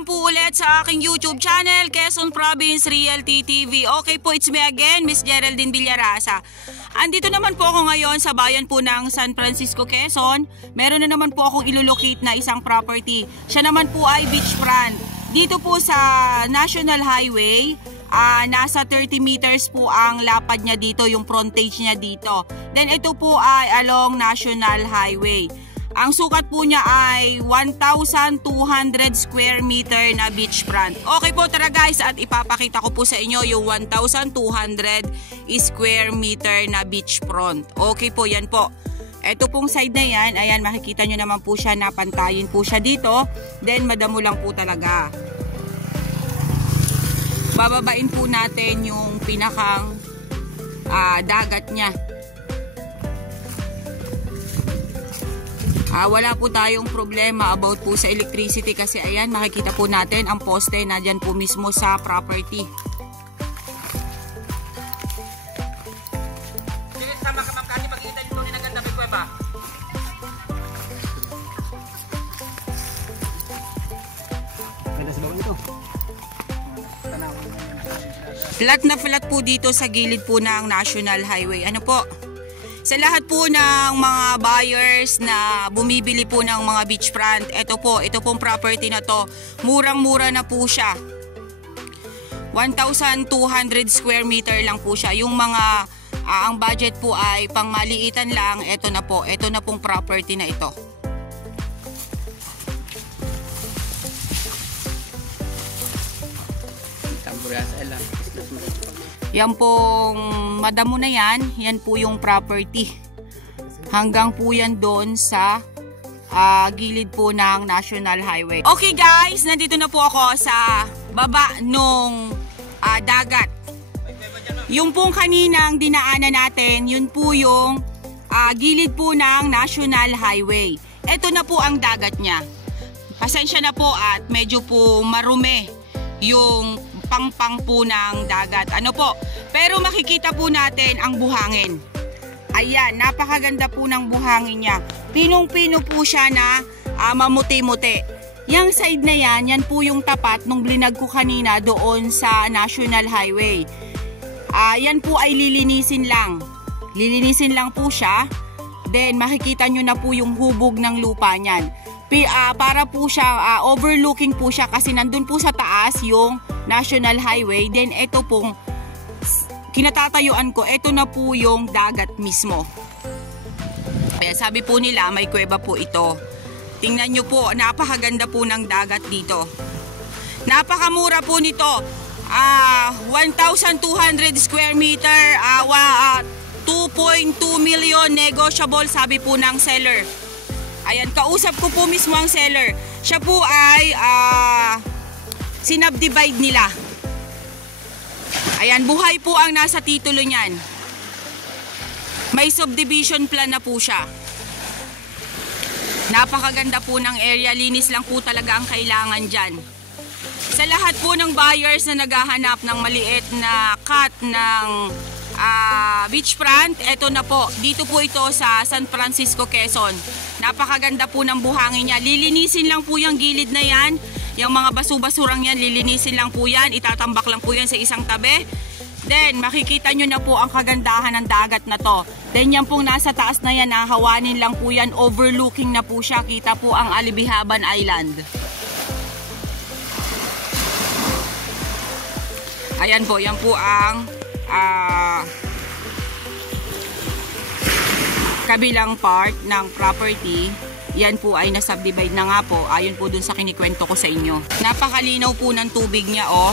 naman po ulit sa aking YouTube channel, Quezon Province Realty TV. Okay po, it's me again, Miss Geraldine Villarasa. Andito naman po ako ngayon sa bayan po ng San Francisco, Quezon. Meron na naman po akong ilulocate na isang property. Siya naman po ay beachfront. Dito po sa National Highway, nasa 30 meters po ang lapad niya dito, yung frontage niya dito. Then ito po ay along National Highway. Ang sukat po niya ay 1,200 square meter na beachfront. Okay po, tara guys, at ipapakita ko po sa inyo yung 1,200 square meter na beachfront. Okay po, yan po. Ito pong side na yan, ayan, makikita nyo naman po siya, napantayin po siya dito. Then madamo lang po talaga. Bababain po natin yung pinakang dagat niya. Wala po tayong problema about po sa electricity kasi ayan, makikita po natin ang poste na dyan po mismo sa property. Sama ka kasi makikita nyo rin ang ganda may kuweba. Ganda sa bawang ito. Flat na flat po dito sa gilid po ng National Highway. Ano po? Sa lahat po ng mga buyers na bumibili po ng mga beachfront, ito pong property na to, murang-mura na po siya. 1,200 square meter lang po siya. Yung mga, ang budget po ay pang maliitan lang, ito na pong property na ito. Yan pong madamo na yan po yung property. Hanggang po yan doon sa gilid po ng National Highway. Okay guys, nandito na po ako sa baba nung dagat. Yung pong kaninang dinaanan natin, yun po yung gilid po ng National Highway. Ito na po ang dagat niya. Pasensya na po at medyo po marumi yung pangpang po ng dagat. Ano po? Pero makikita po natin ang buhangin. Ayan, napakaganda po ng buhangin niya. Pinong-pino po siya na mamuti-muti. Yang side na yan po yung tapat nung blinag ko kanina doon sa National Highway. Yan po ay lilinisin lang. Lilinisin lang po siya. Then makikita nyo na po yung hubog ng lupa niyan. Para po siya, overlooking po siya kasi nandun po sa taas yung National Highway. Then ito pong kinatatayuan ko, ito na po yung dagat mismo. Kaya sabi po nila may kuweba po ito. Tingnan nyo po, napakaganda po ng dagat dito. Napakamura po nito. 1,200 square meter, 2.2 million negotiable, sabi po ng seller. Ayan, kausap ko po mismo ang seller. Siya po ay sinubdivide nila. Ayan, buhay po ang nasa titulo niyan. May subdivision plan na po siya. Napakaganda po ng area. Linis lang po talaga ang kailangan dyan. Sa lahat po ng buyers na naghahanap ng maliit na cut ng beachfront, eto na po. Dito po ito sa San Francisco, Quezon. Napakaganda po ng buhangin niya. Lilinisin lang po yung gilid na yan. Yung mga basu-basurang yan, lilinisin lang po yan. Itatambak lang po yan sa isang tabi. Then, makikita nyo na po ang kagandahan ng dagat na to. Then, yan pong nasa taas na yan, hawanin lang po yan. Overlooking na po siya. Kita po ang Alibihaban Island. Ayan po, yan po ang kabilang part ng property. Yan po ay nasubdivide na nga po. Ayon po dun sa kinikwento ko sa inyo. Napakalinaw po ng tubig niya, oh.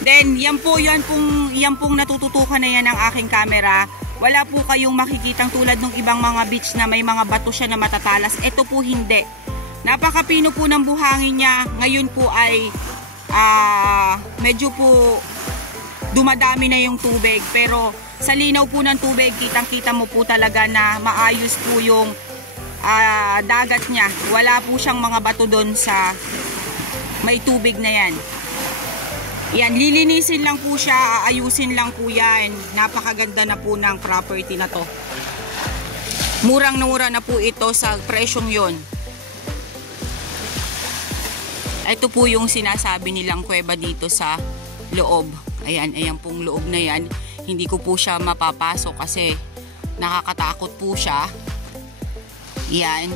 Then, yan pong natututukan na yan ng aking camera. Wala po kayong makikitang tulad ng ibang mga beach na may mga bato siya na matatalas. Ito po hindi. Napakapino po ng buhangin niya. Ngayon po ay medyo po dumadami na yung tubig. Pero sa linaw po ng tubig, kitang-kita mo po talaga na maayos po yung dagat niya. Wala po siyang mga bato doon sa may tubig na yan. Yan, lilinisin lang po siya, aayusin lang po yan. Napakaganda na po ng property na to. Murang-mura na po ito sa presyong yon. Ito po yung sinasabi nilang kuweba dito sa loob. Ayan, ayan pong loob na yan. Hindi ko po siya mapapasok kasi nakakatakot po siya. Yan.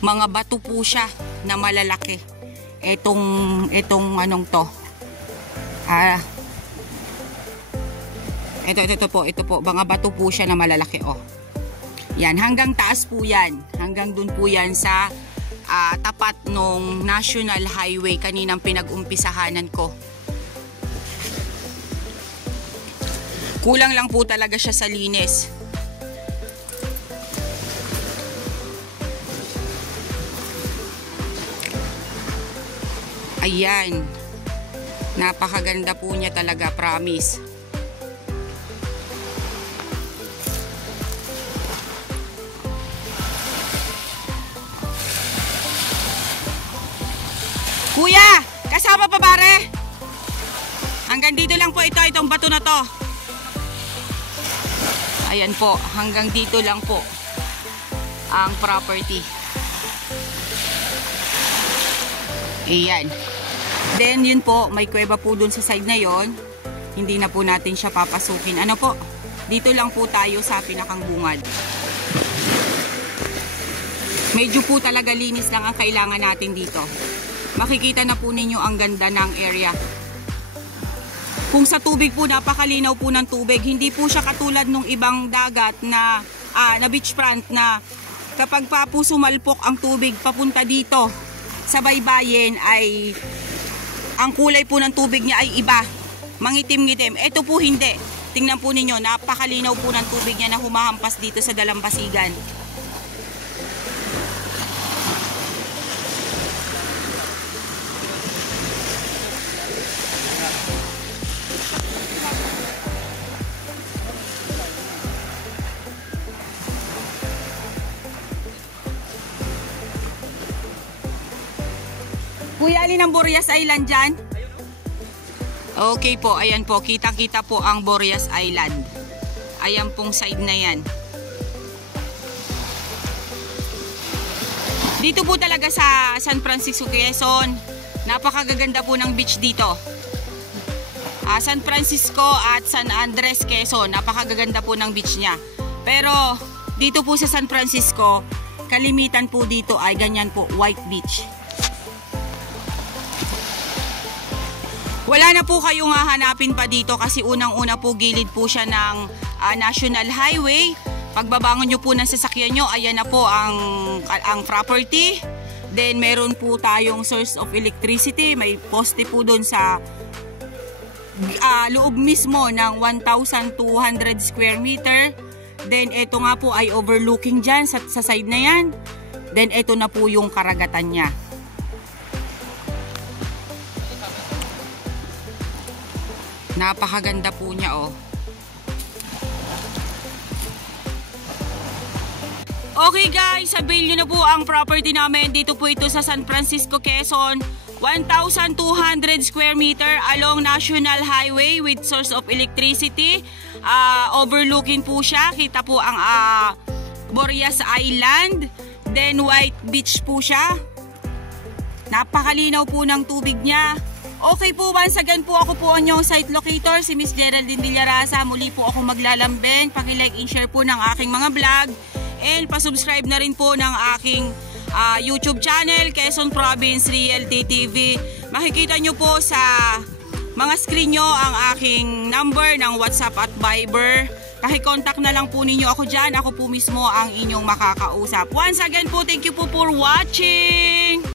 Mga bato po siya na malalaki. Itong anong to. Ito po. Mga bato po siya na malalaki. Oh. Yan, hanggang taas po yan. Hanggang dun po yan sa tapat nung National Highway kaninang pinag-umpisahanan ko. Kulang lang po talaga siya sa linis. Ayan. Napakaganda po niya talaga, promise. Kuya, kasama pa pare? Hanggang dito lang po itong bato na to. Ayan po, hanggang dito lang po ang property. Ayan. Then yun po, may kuweba po dun sa side na yon. Hindi na po natin siya papasukin. Ano po? Dito lang po tayo sa pinakang bungad. Medyo po talaga linis lang ang kailangan natin dito. Makikita na po ninyo ang ganda ng area. Kung sa tubig po, napakalinaw po ng tubig. Hindi po siya katulad ng ibang dagat na beachfront na kapag pa po sumalpok ang tubig papunta dito sa baybayin ay ang kulay po ng tubig niya ay iba. Mangitim-ngitim. Ito po hindi. Tingnan po ninyo, napakalinaw po ng tubig niya na humahampas dito sa dalampasigan. Kuya, alin ang Boreas Island dyan? Okay po, ayan po. Kita-kita po ang Boreas Island. Ayan pong side na yan. Dito po talaga sa San Francisco, Quezon. Napakagaganda po ng beach dito. San Francisco at San Andres, Quezon. Napakagaganda po ng beach niya. Pero dito po sa San Francisco, kalimitan po dito ay ganyan po, white beach. Wala na po kayong hahanapin pa dito kasi unang-una po gilid po siya ng National Highway. Pagbabangon nyo po ng sasakyan nyo, ayan na po ang property. Then meron po tayong source of electricity. May poste po doon sa loob mismo ng 1,200 square meter. Then ito nga po ay overlooking dyan sa side na yan. Then ito na po yung karagatan niya. Napakaganda po niya, oh. Okay guys, avail nyo na po ang property namin. Dito po ito sa San Francisco, Quezon. 1,200 square meter along National Highway with source of electricity. Overlooking po siya. Kita po ang Boreas Island. Then white beach po siya. Napakalinaw po ng tubig niya. Okay po, once again po ako po ang inyong site locator, si Miss Geraldine Villarasa. Muli po ako maglalambing. Paki-like and share po ng aking mga vlog. And pasubscribe na rin po ng aking YouTube channel, Quezon Province Realty TV. Makikita nyo po sa mga screen nyo ang aking number ng WhatsApp at Viber. Paki-contact na lang po ninyo ako dyan. Ako po mismo ang inyong makakausap. Once again po, thank you po for watching!